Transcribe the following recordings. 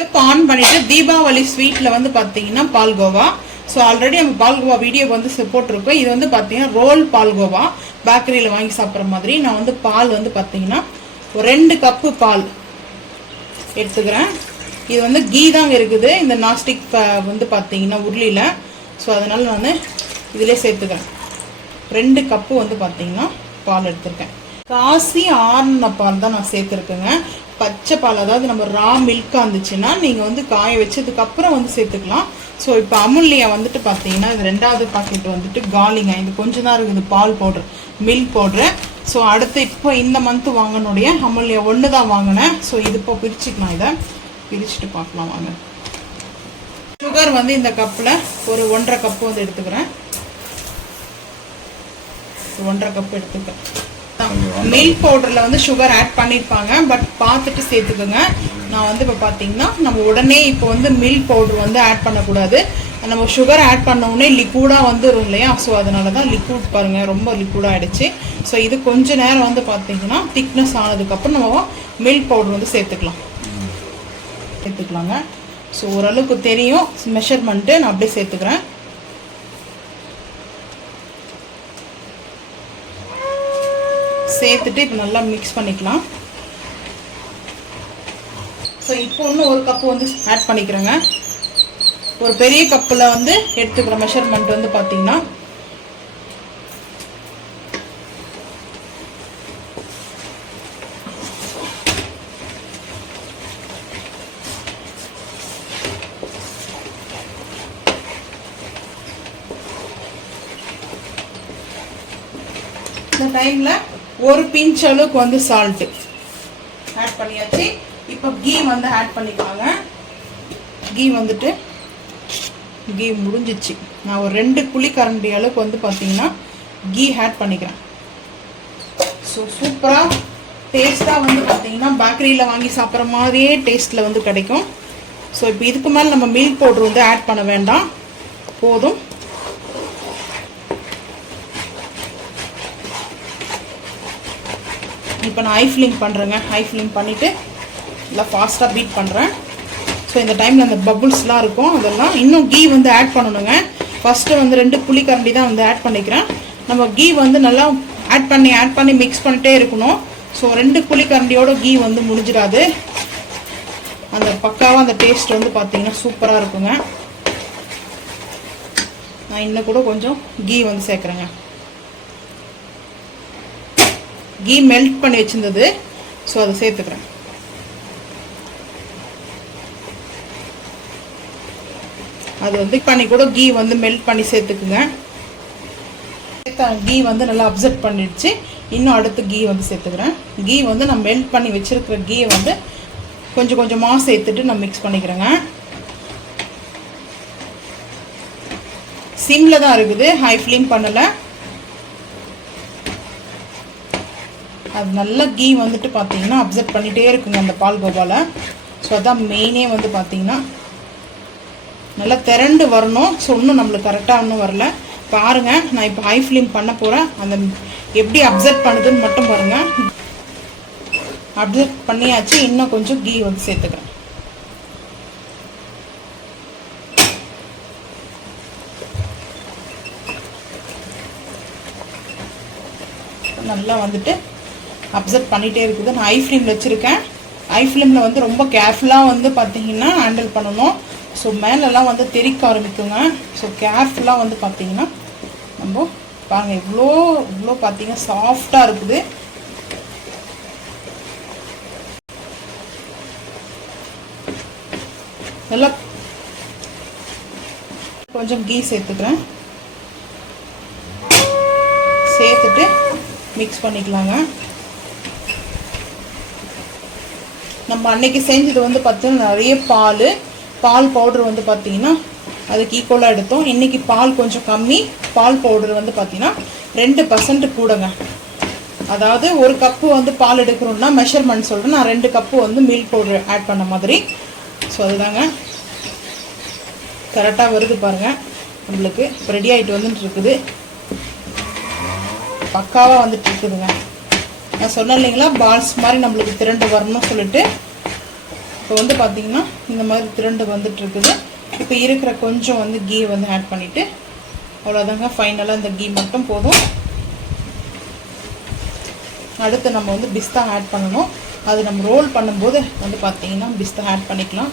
அடுப்பு ஆன் பண்ணிட்டு தீபாவளி ஸ்வீட்ல வந்து பாத்தீங்கன்னா பால்கோவா ஸோ ஆல்ரெடி நம்ம பால்கோவா வீடியோ வந்து போட்டிருக்கோம். இது வந்து பார்த்தீங்கன்னா ரோல் பால்கோவா பேக்கரியில் வாங்கி சாப்பிட்ற மாதிரி. நான் வந்து பால் வந்து பார்த்தீங்கன்னா ஒரு ரெண்டு கப்பு பால் எடுத்துக்கிறேன். இது வந்து கீ தாங்க இருக்குது. இந்த நாஸ்டிக் வந்து பார்த்தீங்கன்னா உருளியில் ஸோ அதனால நான் இதிலே சேர்த்துக்கிறேன். ரெண்டு கப்பு வந்து பார்த்தீங்கன்னா பால் எடுத்திருக்கேன். காசி ஆறுன பால் தான் நான் சேர்த்துருக்கேங்க. பச்சை பால் அதாவது நம்ம ரா மில்காக இருந்துச்சுன்னா நீங்கள் வந்து காய வச்சதுக்கப்புறம் வந்து சேர்த்துக்கலாம். ஸோ இப்போ அமுல்லியா வந்துட்டு பார்த்தீங்கன்னா இது ரெண்டாவது பாக்கெட் வந்துட்டு காலிங்க. இது கொஞ்சம் தான் இருக்குது பால் பவுடர் மில்க் பவுட்ரு ஸோ அடுத்து இப்போ இந்த மந்த் வாங்கினுடைய அமுல்லியா ஒன்று தான் வாங்கினேன். ஸோ இது இப்போ பிரிச்சுக்கலாம் இதை. பிரிச்சுட்டு பார்க்கலாம் வாங்க. சுகர் வந்து இந்த கப்பில் ஒரு ஒன்றரை கப்பு வந்து எடுத்துக்கிறேன். ஒன்றரை கப் எடுத்துக்கிறேன். மில்க் பவுடரில் வந்து சுகர் ஆட் பண்ணியிருப்பாங்க பட் பார்த்துட்டு சேர்த்துக்கோங்க. நான் வந்து இப்போ பார்த்தீங்கன்னா நம்ம உடனே இப்போ வந்து மில்க் பவுடர் வந்து ஆட் பண்ணக்கூடாது. நம்ம சுகர் ஆட் பண்ண லிக்விடாக வந்துடும் இல்லையா? ஸோ அதனால தான் லிக்விட் பாருங்கள் ரொம்ப லிக்விடாக ஆகிடுச்சு ஸோ இது கொஞ்ச நேரம் வந்து பார்த்தீங்கன்னா திக்னஸ் ஆனதுக்கப்புறம் நம்ம மில்க் பவுடர் வந்து சேர்த்துக்கலாம். சேர்த்துக்கலாங்க. ஸோ ஓரளவுக்கு தெரியும். மெஷர்மெண்ட்டு நான் அப்படியே சேர்த்துக்கிறேன். சேர்த்துட்டு இப்போ நல்லா மிக்ஸ் பண்ணிக்கலாம். ஸோ இப்போ இன்னும் ஒரு கப்பு வந்து ஆட் பண்ணிக்கிறேங்க. ஒரு பெரிய கப்பில் வந்து எடுத்துக்கிற மெஷர்மெண்ட் வந்து பார்த்தீங்கன்னா இந்த டைமில் ஒரு பிஞ்ச் அளவுக்கு வந்து சால்ட்டு ஆட் பண்ணியாச்சு. இப்போ கீ வந்து ஆட் பண்ணிக்கலாங்க கீ வந்துட்டு கீ முடிஞ்சிச்சு. நான் ஒரு ரெண்டு குழி கரண்டி அளவுக்கு வந்து பார்த்தீங்கன்னா கீ ஆட் பண்ணிக்கிறேன். ஸோ சூப்பராக டேஸ்ட்டாக வந்து பார்த்தீங்கன்னா பேக்கரியில் வாங்கி சாப்பிட்ற மாதிரியே டேஸ்ட்டில் வந்து கிடைக்கும். ஸோ இப்போ இதுக்கு மேலே நம்ம மில்க் பவுடர் வந்து ஆட் பண்ண வேண்டாம். போதும். இப்போ நான் ஐ ஃபில்லிங் பண்ணுறேங்க ஐ ஃபில்லிங் பண்ணிவிட்டு நல்லா ஃபாஸ்ட்டாக பீட் பண்ணுறேன் ஸோ இந்த டைமில் அந்த பபுள்ஸ்லாம் இருக்கும். அதெல்லாம் இன்னும் கீ வந்து ஆட் பண்ணணுங்க. ஃபஸ்ட்டு வந்து ரெண்டு புளி கரண்டி தான் வந்து ஆட் பண்ணிக்கிறேன். நம்ம கீ வந்து நல்லா ஆட் பண்ணி ஆட் பண்ணி மிக்ஸ் பண்ணிட்டே இருக்கணும். ஸோ ரெண்டு புளி கரண்டியோட கீ வந்து முடிஞ்சிடாது. அந்த பக்காவாக அந்த டேஸ்ட் வந்து பார்த்தீங்கன்னா சூப்பராக இருக்குங்க. நான் இன்னும் கூட கொஞ்சம் கீ வந்து சேர்க்குறேங்க. கீ மெல்ட் பண்ணி வச்சுருந்தது. ஸோ அதை சேர்த்துக்கிறேன். அது வந்து பண்ணி கூட கீ வந்து மெல்ட் பண்ணி சேர்த்துக்குங்க. கீ வந்து நல்லா அப்சர்வ் பண்ணிடுச்சு. இன்னும் அடுத்து கீ வந்து சேர்த்துக்கிறேன். கீ வந்து நான் மெல்ட் பண்ணி வச்சுருக்கிற கீயை வந்து கொஞ்சம் கொஞ்சமாக சேர்த்துட்டு நான் மிக்ஸ் பண்ணிக்கிறேங்க. சிம்மில் தான் இருக்குது. ஹை ஃப்ளேம் பண்ணலை. அது நல்லா கீ வந்துட்டு பார்த்தீங்கன்னா அப்சர்வ் பண்ணிகிட்டே இருக்குங்க அந்த பால் கோபாவில் ஸோ அதான் மெயினே வந்து பார்த்தீங்கன்னா நல்லா திரண்டு வரணும். ஸோ இன்னும் நம்மளுக்கு கரெக்டாக ஒன்றும் வரல. பாருங்கள் நான் இப்போ ஹை ஃப்ளேம் பண்ண போகிறேன் அந்த எப்படி அப்சர்வ் பண்ணுதுன்னு மட்டும் பாருங்கள் அப்சர்வ் பண்ணியாச்சு. இன்னும் கொஞ்சம் கீ வந்து சேர்த்துக்கிறேன். நல்லா வந்துட்டு அப்சர்வ் பண்ணிகிட்டே இருக்குது. நான் ஐ ஃப்ளேமில் வச்சுருக்கேன். ஐ ஃப்ளேமில் வந்து ரொம்ப கேர்ஃபுல்லாக வந்து பார்த்தீங்கன்னா ஹேண்டில் பண்ணணும். ஸோ மேலெல்லாம் வந்து தெறிக்க ஆரம்பிக்குங்க. ஸோ கேர்ஃபுல்லாக வந்து பார்த்தீங்கன்னா நம்ம பாருங்கள் இவ்வளோ இவ்வளோ பார்த்தீங்கன்னா சாஃப்டாக இருக்குது. நல்லா கொஞ்சம் கீ சேர்த்துக்கிறேன். சேர்த்துட்டு மிக்ஸ் பண்ணிக்கலாங்க. நம்ம அன்னைக்கு செஞ்சது வந்து பார்த்தீங்கன்னா நிறைய பால். பால் பவுடர் வந்து பார்த்தீங்கன்னா அதுக்கு ஈக்குவலாக எடுத்தோம். இன்றைக்கி பால் கொஞ்சம் கம்மி. பால் பவுடர் வந்து பார்த்தீங்கன்னா ரெண்டு பர்சன்ட் கூடங்க. அதாவது ஒரு கப்பு வந்து பால் எடுக்கிறோம்னா மெஷர்மெண்ட் சொல்கிறேன் நான் ரெண்டு கப்பு வந்து மில்க் பவுடர் ஆட் பண்ண மாதிரி. ஸோ அதுதாங்க. கரெக்டாக வருது பாருங்கள் நம்மளுக்கு ரெடி ஆகிட்டு வந்துட்டு இருக்குது. பக்காவாக வந்துட்டு இருக்குதுங்க. நான் சொன்னேன் இல்லைங்களா? பால்ஸ் மாதிரி நம்மளுக்கு திரண்டு வரணும்னு சொல்லிட்டு. இப்போ வந்து பார்த்தீங்கன்னா இந்த மாதிரி திரண்டு வந்துட்டு இருக்குது இப்போ இருக்கிற கொஞ்சம் வந்து கீ வந்து ஆட் பண்ணிவிட்டு அவ்வளோதாங்க ஃபைனலாக இந்த கீ மட்டும் போதும். அடுத்து நம்ம வந்து பிஸ்தா ஆட் பண்ணணும். அது நம்ம ரோல் பண்ணும்போது வந்து பார்த்தீங்கன்னா பிஸ்தா ஆட் பண்ணிக்கலாம்.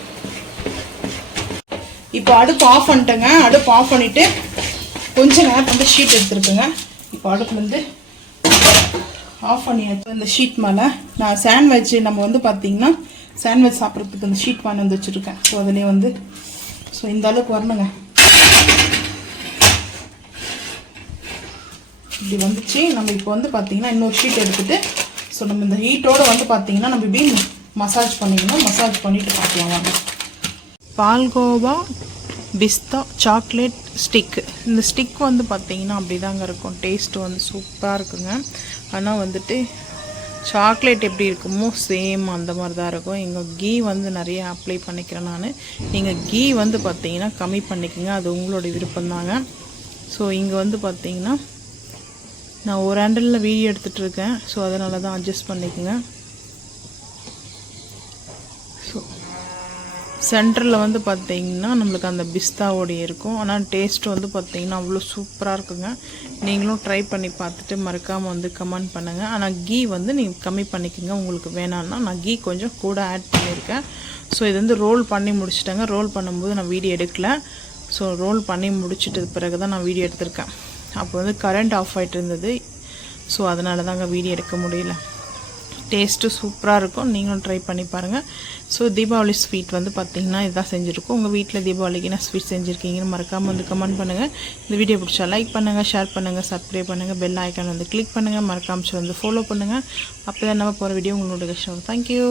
இப்போ அடுப்பு ஆஃப் பண்ணிட்டேங்க. அடுப்பு ஆஃப் பண்ணிவிட்டு கொஞ்சம் நேரம் வந்து ஷீட் எடுத்துருக்குங்க. இப்போ அடுப்பு வந்து ஆஃப் பண்ணியாச்சு இந்த ஷீட் மேலே நான் சாண்ட்விச் நம்ம வந்து பார்த்தீங்கன்னா சாண்ட்விச் சாப்பிட்றதுக்கு இந்த ஷீட் வாங்கி வந்து வச்சுருக்கேன். ஸோ அதிலே வந்து ஸோ இந்த அளவுக்கு வரணுங்க. இப்படி வந்துச்சு. நம்ம இப்போ வந்து பார்த்தீங்கன்னா இன்னொரு ஷீட் எடுத்துகிட்டு ஸோ நம்ம இந்த ஹீட்டோட வந்து பார்த்தீங்கன்னா நம்ம இப்படி மசாஜ் பண்ணிக்கணும். மசாஜ் பண்ணிவிட்டு பார்க்கலாம் வாங்க. பால்கோவா பிஸ்தா சாக்லேட் ஸ்டிக்கு இந்த ஸ்டிக் வந்து பார்த்தீங்கன்னா அப்படி தாங்க இருக்கும். டேஸ்ட்டு வந்து சூப்பராக இருக்குங்க. ஆனால் வந்துட்டு சாக்லேட் எப்படி இருக்குமோ சேம் அந்த மாதிரி தான் இருக்கும். எங்கள் கீ வந்து நிறைய அப்ளை பண்ணிக்கிறேன் நான். நீங்கள் கீ வந்து பார்த்தீங்கன்னா கம்மி பண்ணிக்கோங்க. அது உங்களோட விருப்பம்தாங்க. ஸோ இங்கே வந்து பார்த்தீங்கன்னா நான் ஒரு ஹேண்டலில் வீடியோ எடுத்துகிட்டு இருக்கேன். ஸோ அதனால தான் அட்ஜஸ்ட் பண்ணிக்கோங்க ஸோ சென்டரில் வந்து பார்த்தீங்கன்னா நம்மளுக்கு அந்த பிஸ்தாவோடைய இருக்கும். ஆனால் டேஸ்ட் வந்து பார்த்தீங்கன்னா அவ்வளோ சூப்பராக இருக்குங்க. நீங்களும் ட்ரை பண்ணி பார்த்துட்டு மறக்காமல் வந்து கமெண்ட் பண்ணுங்கள் ஆனால் கீ வந்து நீங்கள் கம்மி பண்ணிக்கோங்க. உங்களுக்கு வேணான்னா நான் கீ கொஞ்சம் கூட ஆட் பண்ணியிருக்கேன். ஸோ இது வந்து ரோல் பண்ணி முடிச்சிட்டேங்க. ரோல் பண்ணும்போது நான் வீடியோ எடுக்கல. ஸோ ரோல் பண்ணி முடிச்சிட்டது பிறகு தான் நான் வீடியோ எடுத்திருக்கேன். அப்போ வந்து கரண்ட் ஆஃப் ஆகிட்டு இருந்தது. ஸோ அதனால தாங்க வீடியோ எடுக்க முடியல. டேஸ்ட்டு சூப்பராக இருக்கும். நீங்களும் ட்ரை பண்ணி பாருங்கள் ஸோ தீபாவளி ஸ்வீட் வந்து பார்த்தீங்கன்னா இதுதான் செஞ்சுருக்கோம். உங்கள் வீட்டில் தீபாவளிக்கு என்ன ஸ்வீட் செஞ்சுருக்கீங்கன்னு மறக்காமல் வந்து கமெண்ட் பண்ணுங்கள் இந்த வீடியோ பிடிச்சா லைக் பண்ணுங்கள் ஷேர் பண்ணுங்கள் சப்ஸ்கிரைப் பண்ணுங்கள் பெல் ஐக்கான் வந்து கிளிக் பண்ணுங்கள் மறக்காமல் வந்து ஃபாலோ பண்ணுங்கள் அப்போ தான் நம்ம போகிற வீடியோ உங்களோட கஷ்டம் தேங்க்யூ